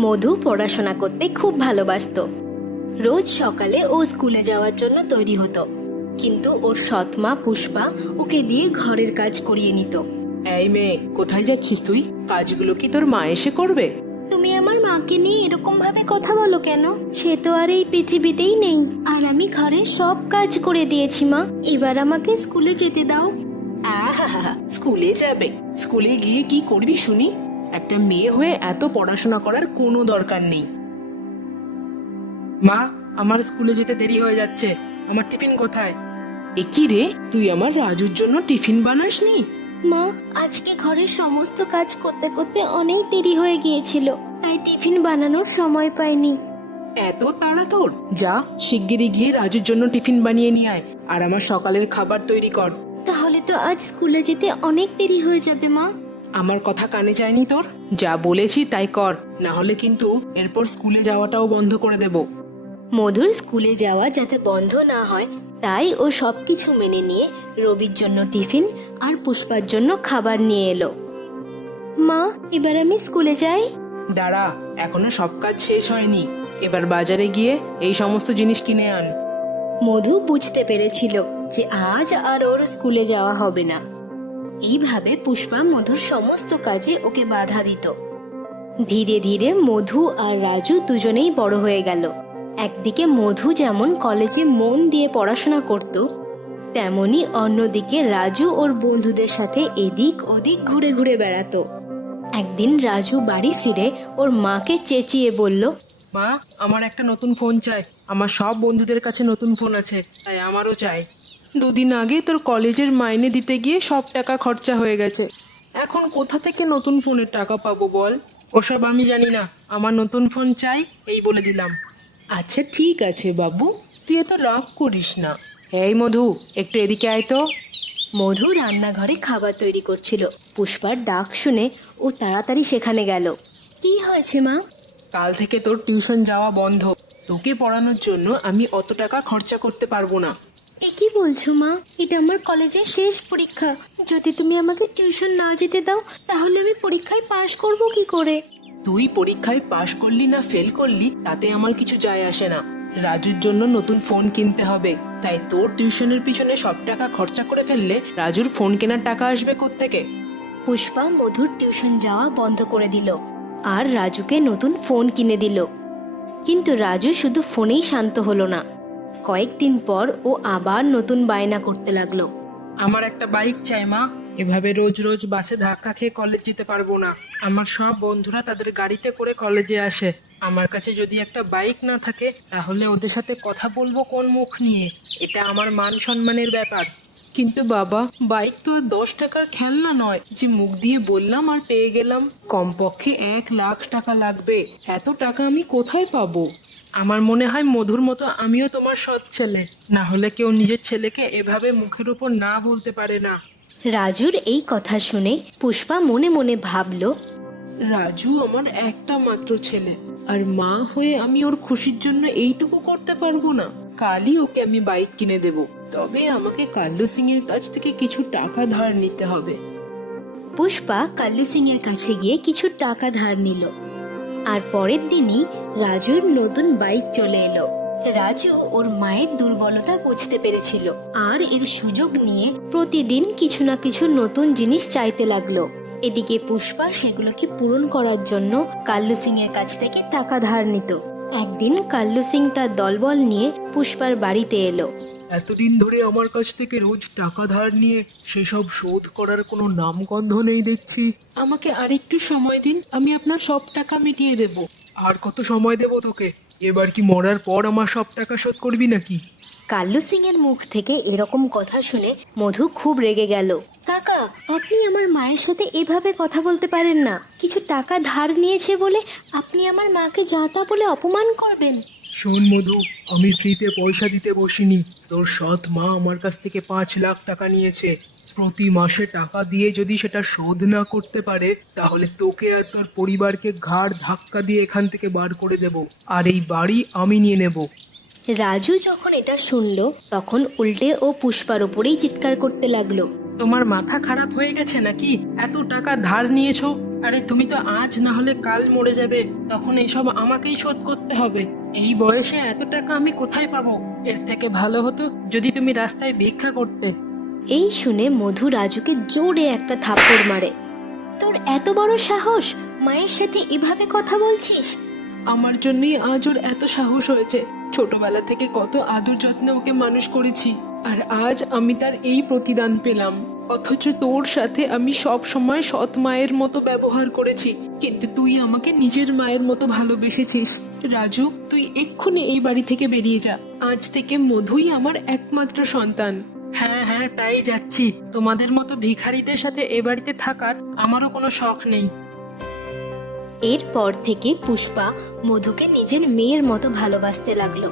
মধু পড়াশোনা করতে খুব ভালোবাসতো। রোজ সকালে ও স্কুলে যাওয়ার জন্য তৈরি হতো, কিন্তু ওর সৎ মা পুষ্পা ওকে দিয়ে ঘরের কাজ করিয়ে নিত। এই মেয়ে, কোথায় যাচ্ছিস তুই? কাজগুলো কি তোর মা এসে করবে? তুমি আমার মাকে নিয়ে এরকম ভাবে কথা বলো কেন? সে তো আর এই পৃথিবীতেই নেই। আর আমি ঘরের সব কাজ করে দিয়েছি মা, এবার আমাকে স্কুলে যেতে দাও। আহা, স্কুলে যাবে? স্কুলে গিয়ে কি করবি শুনি? একটা মেয়ে হয়ে এত পড়াশোনা করার কোনো দরকার নেই। মা, আমার স্কুলে যেতে দেরি হয়ে যাচ্ছে। আমার টিফিন কোথায়? এ কি রে, তুই আমার রাজুর জন্য টিফিন বানাসনি? মা, আজকে ঘরের সমস্ত কাজ করতে করতে অনেক দেরি হয়ে গিয়েছিল, তাই টিফিন বানানোর সময় পাইনি। এত তাড়া তোর? যা, শিগগিরই গিয়ে রাজুর জন্য টিফিন বানিয়ে নিয়ে আয়, আর আমার সকালের খাবার তৈরি কর। তাহলে তো আজ স্কুলে যেতে অনেক দেরি হয়ে যাবে মা। আমার কথা কানে যায়নি তোর? যা বলেছি তাই কর, না হলে কিন্তু এরপর স্কুলে যাওয়াটাও বন্ধ করে দেব। মধুর স্কুলে যাওয়া যাতে বন্ধ না হয়, তাই ও সবকিছু মেনে নিয়ে রবির জন্য টিফিন আর পুষ্পার জন্য খাবার নিয়ে এলো। মা, এবার আমি স্কুলে যাই। দাঁড়া, এখনো সব কাজ শেষ হয়নি। এবার বাজারে গিয়ে এই সমস্ত জিনিস কিনে আন। মধু বুঝতে পেরেছিল যে আজ আর ওর স্কুলে যাওয়া হবে না। এইভাবে পুষ্পা মধুর সমস্ত কাজে ওকে বাধা দিত। ধীরে ধীরে মধু আর রাজু দুজনেই বড় হয়ে গেল। একদিকে মধু যেমন কলেজে মন দিয়ে পড়াশোনা করত, তেমনি অন্যদিকে রাজু ওর বন্ধুদের সাথে এদিক ওদিক ঘুরে ঘুরে বেড়াতো। একদিন রাজু বাড়ি ফিরে ওর মাকে চেঁচিয়ে বলল, মা, আমার একটা নতুন ফোন চাই। আমার সব বন্ধুদের কাছে নতুন ফোন আছে, তাই আমারও চাই। দুদিন আগে তোর কলেজের মাইনে দিতে গিয়ে সব টাকা খরচা হয়ে গেছে। এখন কোথা থেকে নতুন ফোনের টাকা পাবো বল? ওসব আমি জানি না, আমার নতুন ফোন চাই, এই বলে দিলাম। আচ্ছা ঠিক আছে বাবু, তুই এত রাগ করিস না। এই মধু, একটু এদিকে আয় তো। মধু রান্নাঘরে খাবার তৈরি করছিল। পুষ্পার ডাক শুনে ও তাড়াতাড়ি সেখানে গেল। কি হয়েছে মা? কাল থেকে তোর টিউশন যাওয়া বন্ধ। তোকে পড়ানোর জন্য আমি অত টাকা খরচা করতে পারবো না। এ কি বলছো মা? এটা আমার কলেজের শেষ পরীক্ষা। যদি তুমি আমাকে টিউশন না যেতে দাও, তাহলে আমি পরীক্ষায় পাশ করব কি করে? তুই পরীক্ষায় পাশ করলি না ফেল করলি তাতে আমার কিছু যায় আসে না। রাজুর জন্য নতুন ফোন কিনতে হবে, তাই তোর টিউশনের পিছনে সব টাকা খরচা করে ফেললে রাজুর ফোন কেনার টাকা আসবে কোত্থেকে? পুষ্পা মধুর টিউশন যাওয়া বন্ধ করে দিল আর রাজুকে নতুন ফোন কিনে দিল। কিন্তু রাজু শুধু ফোনেই শান্ত হলো না। কয়েকদিন পর ও আবার নতুন বায়না করতে লাগলো। আমার একটা বাইক চাই মা। এভাবে রোজ রোজ বাসে ধাক্কা খেয়ে কলেজ যেতে পারবো না। আমার সব বন্ধুরা তাদের গাড়িতে করে কলেজে আসে। আমার কাছে যদি একটা বাইক না থাকে, তাহলে ওদের সাথে কথা বলবো কোন মুখ নিয়ে? এটা আমার মান সম্মানের ব্যাপার। কিন্তু বাবা, বাইক তো আর 10 টাকার খেলনা নয় যে মুখ দিয়ে বললাম আর পেয়ে গেলাম। কমপক্ষে 1 লাখ টাকা লাগবে। এত টাকা আমি কোথায় পাবো? আমার মনে হয় মধুর মতো আমিও তোমার সৎ ছেলে, না হলে কেউ নিজের ছেলেকে এভাবে মুখের উপর না বলতে পারে না। রাজুর এই কথা শুনে পুষ্পা মনে মনে ভাবল, রাজু আমার একটা মাত্র ছেলে, আর মা হয়ে আমি ওর খুশির জন্য এইটুকু করতে পারবো না? কালই ওকে আমি বাইক কিনে দেব, তবে আমাকে কাল্লু সিং এর কাছ থেকে কিছু টাকা ধার নিতে হবে। পুষ্পা কাল্লু সিং এর কাছে গিয়ে কিছু টাকা ধার নিল। আর পরের দিনই রাজুর নতুন বাইক চলে এলো। রাজু ওর মায়ের দুর্বলতা বুঝতে পেরেছিল আর এর সুযোগ নিয়ে প্রতিদিন কিছু না কিছু নতুন জিনিস চাইতে লাগলো। এদিকে পুষ্পা সেগুলোকে পূরণ করার জন্য কাল্লু সিং এর কাছ থেকে টাকা ধার নিত। একদিন কাল্লু সিং তার দলবল নিয়ে পুষ্পার বাড়িতে এলো। এতদিন ধরে আমার কাছ থেকে রোজ টাকা ধার নিয়ে সেসব শোধ করার কোনো নামগন্ধ নেই দেখছি। আমাকে আরেকটু সময় দিন, আমি আপনার সব টাকা মিটিয়ে দেব। আর কত সময় দেব তোকে? এবার কি মরার পর আমার সব টাকা শোধ করবি নাকি? কাল্লু সিং এর মুখ থেকে এরকম কথা শুনে মধু খুব রেগে গেল। কাকা, আপনি আমার মায়ের সাথে এভাবে কথা বলতে পারেন না। কিছু টাকা ধার নিয়েছে বলে আপনি আমার মাকে যা তা বলে অপমান করবেন? শোন মধু, আমি ফ্রিতে পয়সা দিতে বসিনি। তোর সৎ মা আমার কাছ থেকে 5 লাখ টাকা নিয়েছে। প্রতি মাসে টাকা দিয়ে যদি সেটা শোধ না করতে পারে, তাহলে তোকে আর তোর পরিবারকে ঘাড় ধাক্কা দিয়ে এখান থেকে বার করে দেব, আর এই বাড়ি আমি নিয়ে নেব। রাজু যখন এটা শুনলো, তখন উল্টে ও পুষ্পার উপরেই চিৎকার করতে লাগলো। তোমার মাথা খারাপ হয়ে গেছে নাকি? এত টাকা ধার নিয়েছো, আরে তুমি তো আজ না হলে কাল মরে যাবে, তখন এইসব আমাকেই শোধ করতে হবে। এই বয়সে এত টাকা আমি কোথায় পাবো? এর থেকে ভালো হতো যদি তুমি রাস্তায় ভিক্ষা করতে। এই শুনে মধু রাজুকে জোরে একটা থাপ্পড় মারে। তোর এত বড় সাহস, মায়ের সাথে এভাবে কথা বলছিস? আমার জন্যই আজ ওর এত সাহস হয়েছে। ছোটবেলা থেকে কত আদর যত্নে ওকে মানুষ করেছি, আর আজ আমি তার এই প্রতিদান পেলাম। অথচ তোর সাথে আমি সব সময় সৎ মায়ের মতো ব্যবহার করেছি, কিন্তু তুই আমাকে নিজের মায়ের মতো ভালোবেসেছিস। রাজু, তুই এক্ষুনি এই বাড়ি থেকে বেরিয়ে যা। আজ থেকে মধুই আমার একমাত্র সন্তান। হ্যাঁ হ্যাঁ, তাই যাচ্ছি। তোমাদের মতো ভিখারিদের সাথে এ বাড়িতে থাকার আমারও কোনো শখ নেই। এরপর থেকে পুষ্পা মধুকে নিজের মেয়ের মতো ভালোবাসতে লাগলো।